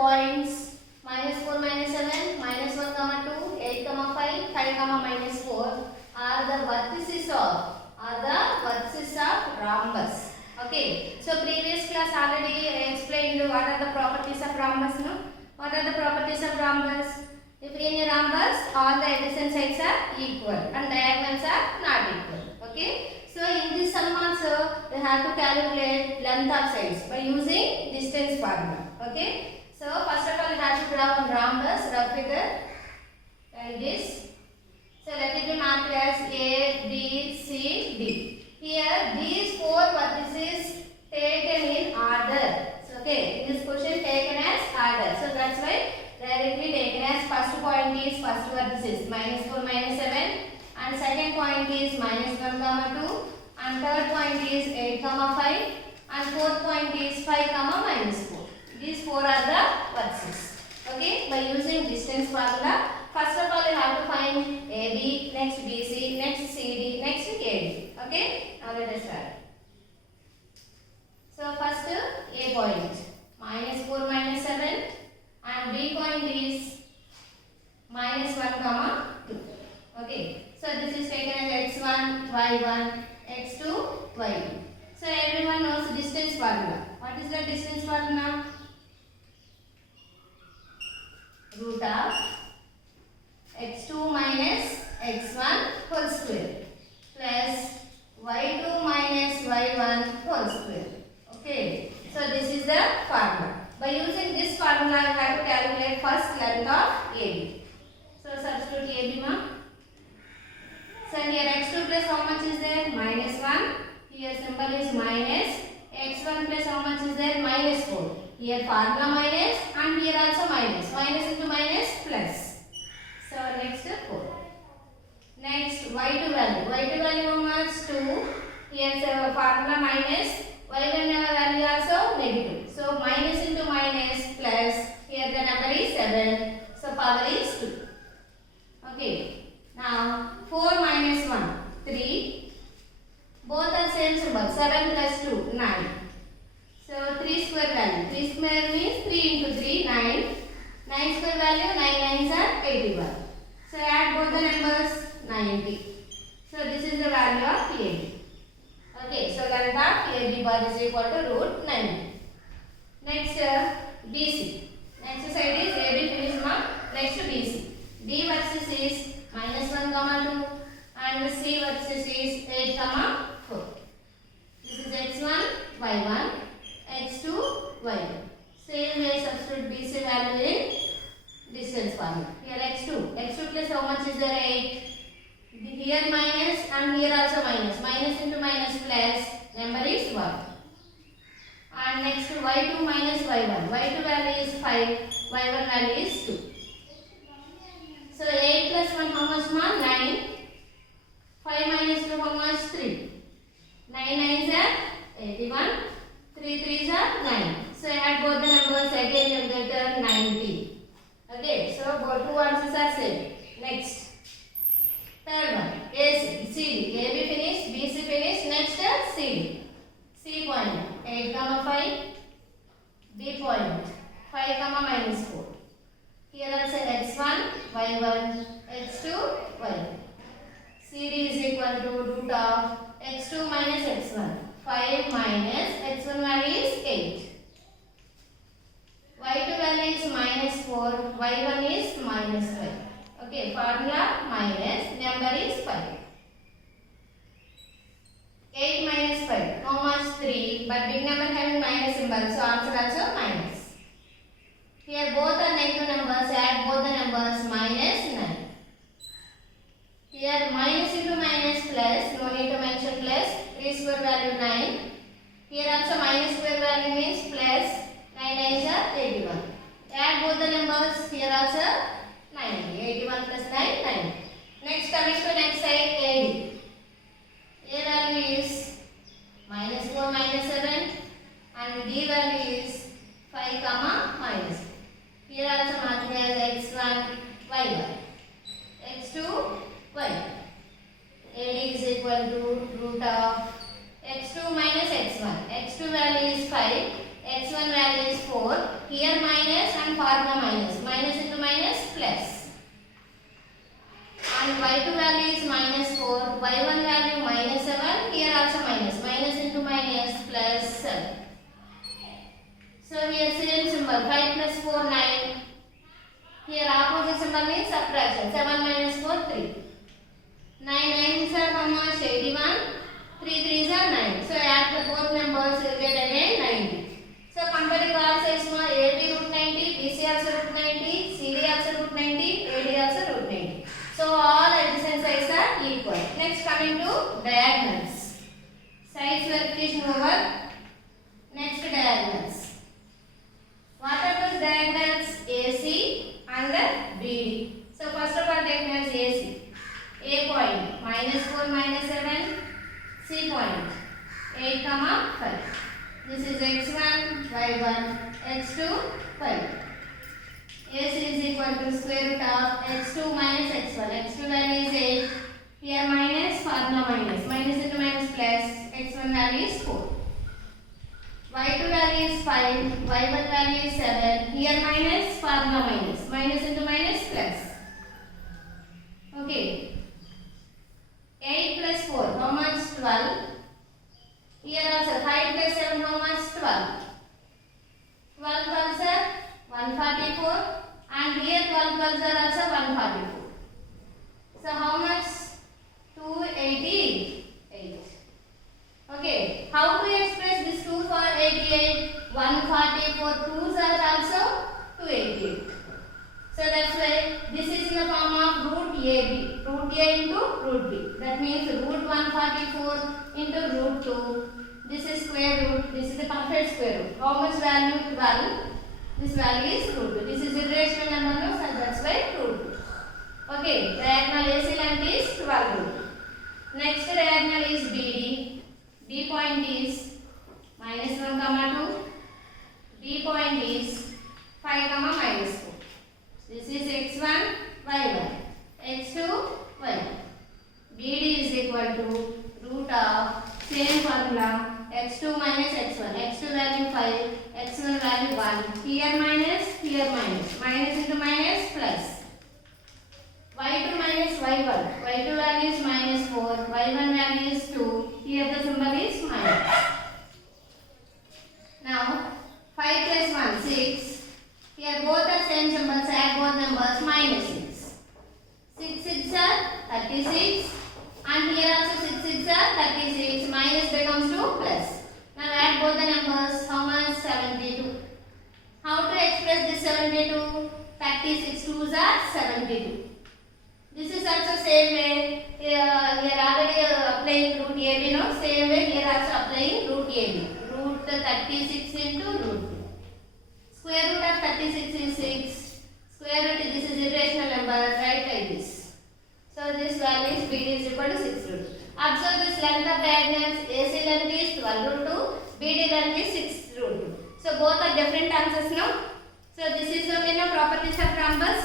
points -4, -7, -1, 2, 8, 5, 5, -4 are the vertices of rhombus. Okay, so previous class already explained what are the properties of rhombus. No, what are the properties of rhombus? If in a rhombus all the adjacent sides are equal and diagonals are not equal. Okay, so in this sum also we have to calculate length of sides by using distance formula. Okay, so first of all we have to draw one rhombus, rough figure like this. So let it be marked as A, B, C, D. Here these four vertices taken in order. So okay, in this question taken as order. So that's why directly taken as first point is first vertices -4, -7, and second point is -1, 2, and third point is 8, 5, and fourth point is 5, -4. These four are the vertices. Okay, by using distance formula, first of all you have to find AB, next BC, next CD, next AD. Okay, now let us start. So first A point -4, -7, and B point is -1, 2. Okay, so this is taken as x1, y1, x2, y2. So everyone knows the distance formula. What is the distance formula? Root of x2 minus x1 whole square plus y2 minus y1 whole square. Okay, so this is the formula. By using this formula, you have to calculate first length of AB. So substitute AB, ma. So here x2 plus how much is there? -1. Here symbol is minus. x1 plus how much is there? -4. Here formula minus and here also minus. Minus into minus plus. So next 4. Next y2 value. Y2 value how much? 2. Here formula minus. Y1 value also negative. So minus into minus plus. Here the number is 7. So power is 2. Okay. Now 4 minus 1, 3. Both are same symbol. 7 plus 2, 9. So 3 square value. 3 square means 3 into 3, 9. 9 square value, 9 nines are 81. So add both the numbers, 90. So this is the value of AB. Okay, so length of AB bar is equal to root 90. Next BC. Next side is AB finish mark. Next BC. B versus is -1, 2, and C versus is 8, 4. This is x1, y1, x2, y2. Same way substitute BC value in distance formula. Here x2. x2 plus how much is there? 8. Here minus and here also minus. Minus into minus plus. Number is 1. And next y2 minus y1. y2 value is 5. y1 value is 2. So 8 plus 1 how much more? 9. 5 minus 2 how much? 3. 9 nines are 81. 3 threes are 9. So add both the numbers again you will get 90. Okay, so both two answers are same. Next. Third one. AC, CD. AB finish, BC finish. Next CD. C point 8, 5. B point 5, -4. Here also x1, y1, x2, y1. CD is equal to root of x2 minus x1. 5 minus x1 value is 8. y2 value is -4. y1 is -5. Okay, formula minus, number is 5. 8 minus 5. How much? 3. But big number having minus symbol. So answer also minus. Here both are negative numbers. Add both the numbers -9. Here minus into minus plus. No need to mention plus. 3 square value 9. Here also minus square value means plus. 9 nines are 81. Add both the numbers. Here also 90. 81 plus 9, 90. Next coming to next side AD. A value is -4, -7, and D value is 5, -. Here also marking as x1, y1, x2, y1. AD is equal to root of x2 minus x1. x2 value is 5, x1 value is 4. Here minus and formula minus. Minus into minus plus. And y2 value is minus 4. Y1 value minus 7. Here also minus. Minus into minus plus 7. So here same symbol. 5 plus 4, 9. Here opposite symbol means subtraction. 7 minus 4, 3. 9 9s are how much? 81. 3 3s are 9. So add the both numbers, you get again 90. So comparing all sides, AB root 90, BC also root 90, CD also root 90, AD also root 90. So all adjacent sides are equal. Next coming to diagonals. Sides verification over. Next diagonals. What are those diagonals? AC and BD. So first of all take as AC. A point minus 4 minus 7. C point 8 comma 5. This is x1, y1, x2, y. AC is equal to square root of x2 minus x1. x2 value is 8. Here minus, formula minus. Minus into minus plus. x1 value is 4. y2 value is 5. y1 value is 7. Here minus, formula minus. Minus into minus plus. Okay. 8 plus 4, how much? 12. Here also 5 plus 7, how much? 12. 12 12s are 144 and here 12 12s are also 144. So how much? 288. Okay, how to express this 2 for 88? 144 2s are also 288. So that's why this is in the form of root AB. Root A into root B. That means root 144 into root 2. This is square root. This is the perfect square root. How much value? 12. This value is root 2. This is irrational number, no? So that's why root 2. Okay. Diagonal AC length is 12 root 2. Next diagonal is BD. B point is minus 1 comma 2. B point is 5 comma minus 4. This is x1, y1, x2, y. BD is equal to root of same formula x2 minus x1. x2 value 5, x1 value 1. Here minus, minus into minus plus. y2 minus y1. y2 value is minus 4, y1 value is 2. Here the symbol is minus. Now 5 plus 1, 6. Here both are same symbols, add both numbers, minus 6. 6 6 are 36 and here also 6 6 are 36, minus becomes 2 plus. Now add both the numbers, how much? 72. How to express this 72? 36 2s are 72. This is also same way, here already applying root AB, no? Same way here also applying root AB. Root 36 into root 2. Square root of 36 is 6. Square root, this is irrational number, write like this. So this value is BD is equal to 6 root 2. Observe this length of diagonals. AC length is 12 root 2. BD length is 6 root 2. So both are different answers now. So this is the properties of rhombus.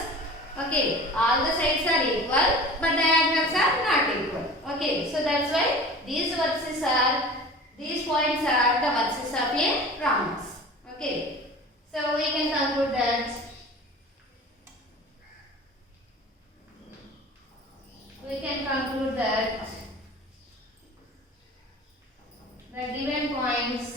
Okay, all the sides are equal but diagonals are not equal. Okay, so that's why these points are the vertices of a rhombus. Okay. So we can conclude that the given points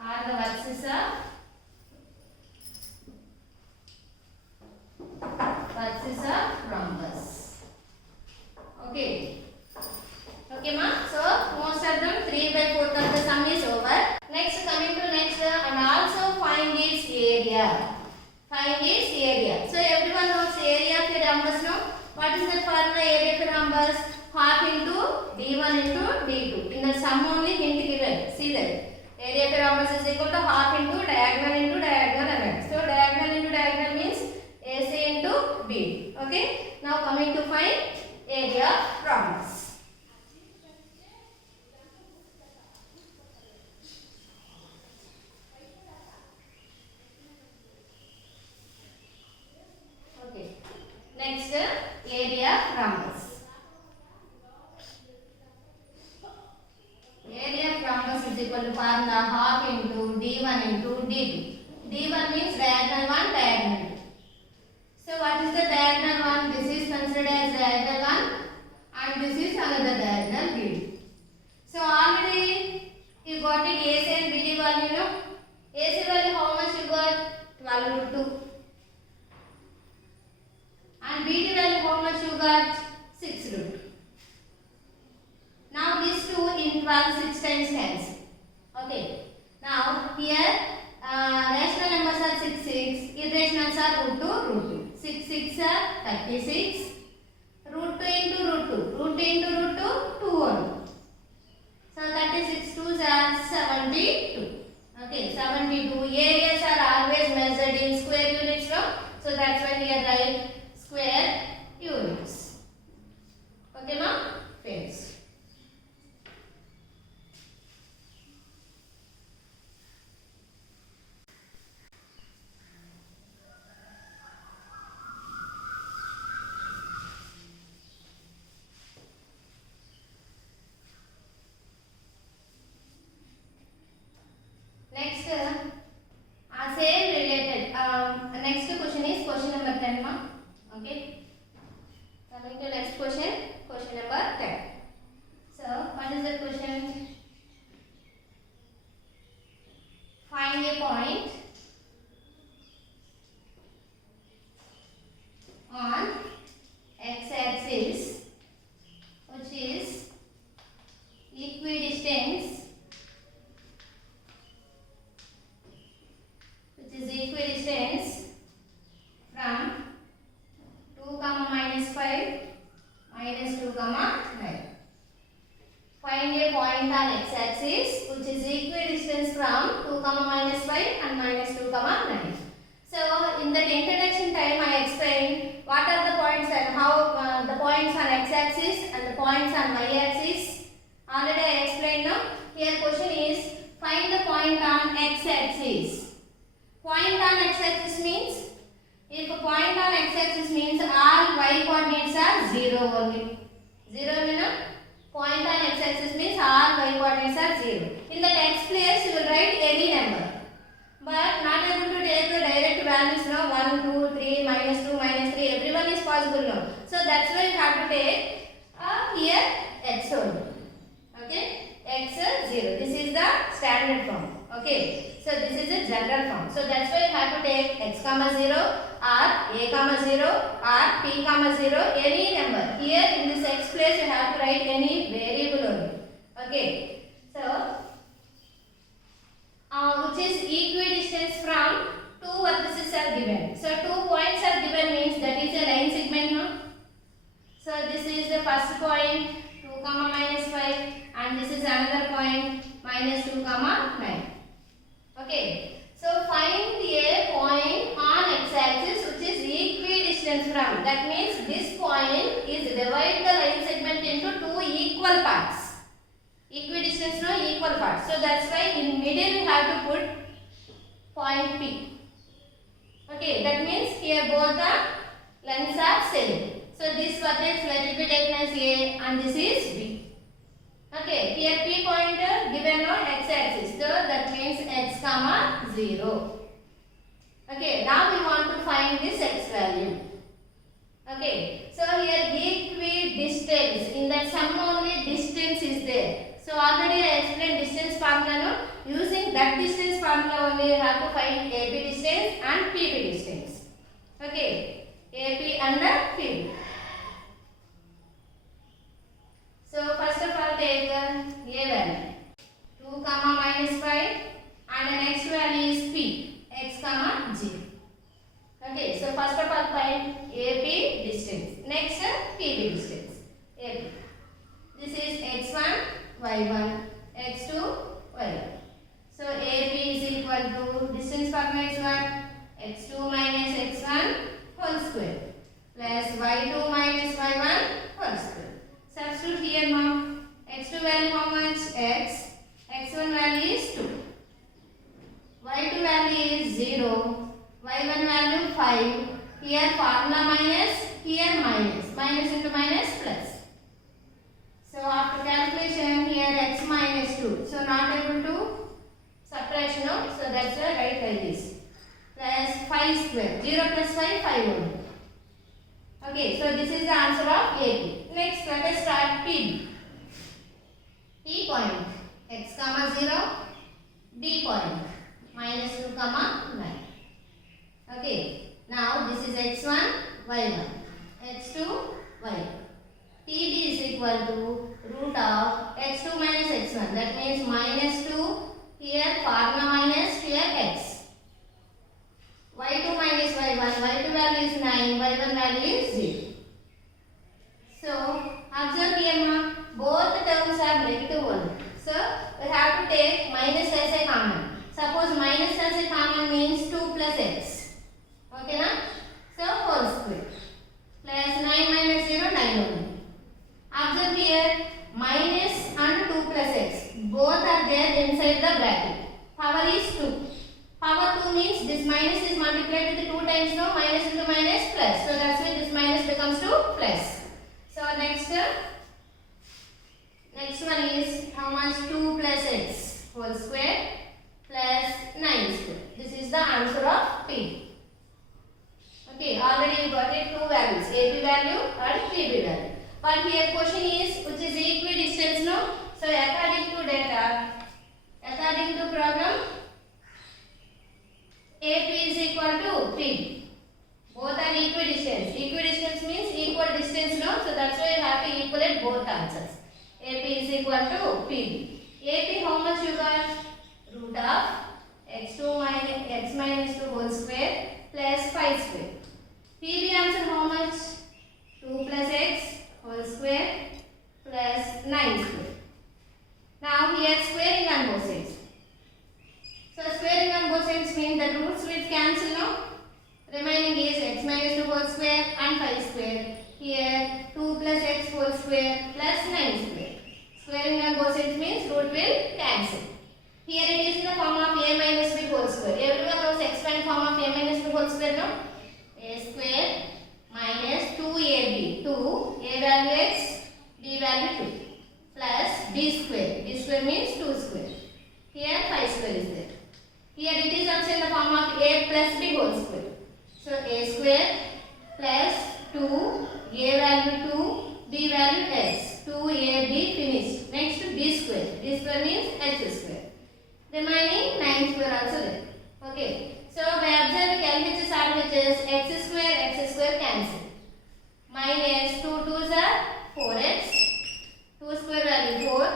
are the vertices of rhombus. Okay. Okay, ma. So most of them 3/4 of the sum is over. Next, coming to next, and also find its area. Find its area. So everyone knows area of the rhombus, no? What is the formula area of the rhombus? Half into d1 into d2. In the sum only hint given. See that. Area of the rhombus is equal to half into diagonal and so diagonal into diagonal means AC into BD. Okay. Now coming to find area of rhombus. Next, area of rhombus. is equal to formula half into d1 into d2. d1 means diagonal 1, diagonal 2. So what is the diagonal 1? This is considered as diagonal 1 and this is another diagonal b2. So already you got it AC and BD value, no? AC value how much you got? 12 root 2. And BD value how much you got? 6 root 2. Now these two in 12 6 times cancel. Okay. Now here rational numbers are 6 6. Irrationals are root 2 root 2. 6 6 are 36. Root 2 into root 2. Root 2 into root 2 2 only. So 36 2s are 72. Okay, 72. Areas are always measured in square units, no? So that's why here write square units. Okay, ma'am? Finish. Next, same related. Next question is question number 10, ma'am. Okay. Coming to next question, question number 10. So, what is the question? Find a point on x-axis which is equidistant from 2 comma minus 5 minus 2 comma 9. Find a point on x-axis which is equidistant from 2 comma minus 5 and minus 2 comma 9. So in that introduction time I explained what are the points and how the points on x-axis and the points on y-axis. Already I explained now. Here question is find the point on x-axis. Point on x-axis means, if a point on x-axis means all y coordinates are 0 only. 0 means point on x-axis means all y coordinates are 0. In that x place you will write any number. But not able to take the direct values now 1, 2, 3, minus 2, minus 3. Everyone is possible now. So that's why you have to take here x only. Okay, x 0. This is the standard form. Okay. So this is a general form. So that's why you have to take x comma 0 or a comma 0 or p comma 0, any number. Here in this x place you have to write any variable only. Okay. So which is equidistant from 2 vertices are given. So 2 points are given means that is a line segment, no? So this is the first point 2 comma minus 5 and this is another point minus 2 comma 9. Okay, so find a point on x-axis which is equidistant from. That means this point is divide the line segment into 2 equal parts. Equidistant, no, equal parts. So that's why in middle you have to put point P. Okay, that means here both the lengths are same. So this vertex let it be taken as A and this is B. Okay, here P point given on x-axis. So that means x comma 0. Okay, now we want to find this x value. Okay, so here equidistance. In that sum only distance is there. So already I explained distance formula. No? Using that distance formula only you have to find AP distance and PP distance. Okay, AP and PP. So first of all take a value 2 comma minus 5 and the next value is P x comma 0. Okay, so first of all find AP distance. Next PB distance. AP. This is x1, y1, x2, y1. So AP is equal to distance formula is what? x2 minus x1 whole square plus y2 minus y1 whole square. Substitute here now. x2 value how much? X. x1 value is 2. y2 value is 0. y1 value 5. Here formula minus, here minus. Minus into minus plus. So after calculation here x minus 2. So not able to like this. Plus 5 square. 0 plus 5, 5 only. Okay, so this is the answer of AP. Next, let us start P. P point. X comma 0. B point. Minus 2 comma 9. Okay. Now this is x1, y1. x2, y. TB is equal to root of x2 minus x1. That means minus 2. Here formula minus, here x. y2 minus y1. y2 value is 9. y1 value is 0. So observe here, ma. Both terms are negative only. So we have to take minus as a common. Suppose minus as a common means 2 plus x. Okay, na? So whole square. Plus 9 minus 0, 9 only. Observe here, minus and 2 plus x. Both are there inside the bracket. Power is 2. Power 2 means this minus is multiplied with 2 times now. Minus into minus plus. So that's why this minus becomes to plus. So next one is how much? 2 plus x whole square plus 9 square. This is the answer of P. Okay, already you got it, two values, AP value and PB value. But here question is which is equidistant, no? So according to data, according to problem, AP is equal to PB. Both are equidistant. Equidistance means equal distance, no? So that's why you have to equalate both answers. AP is equal to PB. AP how much you got? Root of x2 minus x minus 2 whole square plus 5 square. PB answer how much? 2 plus x whole square plus 9 square. Now here squaring on both sides. So squaring on both sides means the roots will cancel, no? Remaining is x minus 2 whole square and 5 square. Here 2 plus x whole square plus 9 square. Squaring on both sides means root will cancel. Here it is in the form of a minus b whole square. Everyone knows expand form of a minus b whole square, no? A square minus 2ab. 2, a value x, b value 2. Plus b square. b square means 2 square. Here 5 square is there. Here it is also in the form of a plus b whole square. So a square plus 2, a value 2, b value x. 2ab finished. Next b square. b square means x square. Remaining 9 square also there. Okay. So by observing LHS RHS, x square cancel. Minus 2 2s are 4x. 2 square value 4.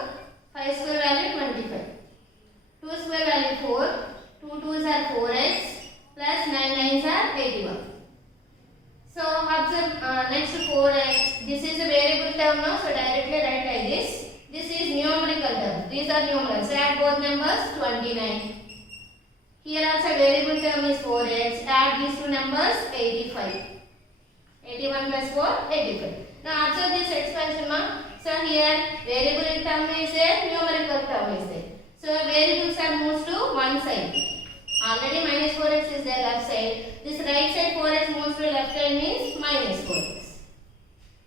5 square value 25. 2 square value 4. 2 2s are 4x. Plus 9 9s are 81. So observe next 4x. This is a variable term now. So directly write like this. This is numerical term. These are numerals. Add both numbers 29. Here also variable term is 4x. Add these two numbers 85. 81 plus 4, 85. Now observe this expansion now. So here variable term is there, numerical term is there. So variables are moved to one side. Already minus 4x is there left side. This right side 4x moves to left side means minus 4x.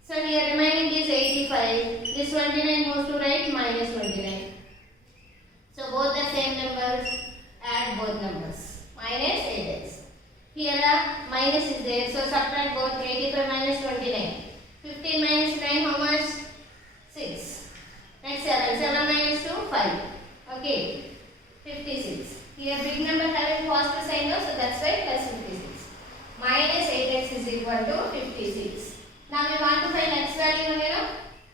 So here remaining is 85. This 29 moves to right, minus 29. So both the same numbers. Add both numbers. Minus 8x. Here a minus is there. So subtract both 85 minus 29. 15 minus 9 how much? 6. Next 7. 7 minus 2, 5. Okay. 56. Here big number having positive sign now. So that's why plus 56. Minus 8x is equal to 56. Now we want to find x value, you know.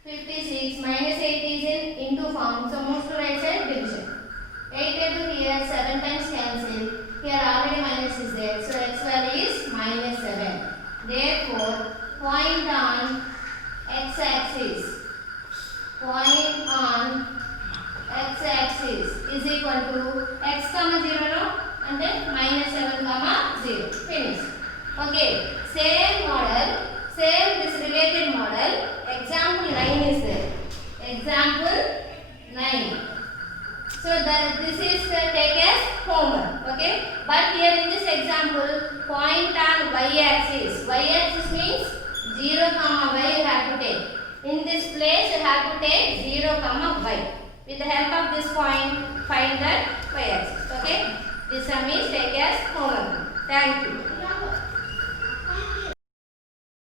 56 minus 8 is in into form. So moves to right side division. 8 into here 7 times cancel. Here already minus is there. So x value is minus 7. Therefore, point on x axis. Point on x axis is equal to x comma 0 no? And then minus 7 comma 0. Finish. Okay. Same model. Same this related model. Example 9 is there. Example 9. So this is take as homework. Okay. But here in this example, point on y-axis. Y-axis means 0 comma y you have to take. In this place you have to take 0 comma y. With the help of this point, find the y-axis. Okay. This sum is take as Thank you.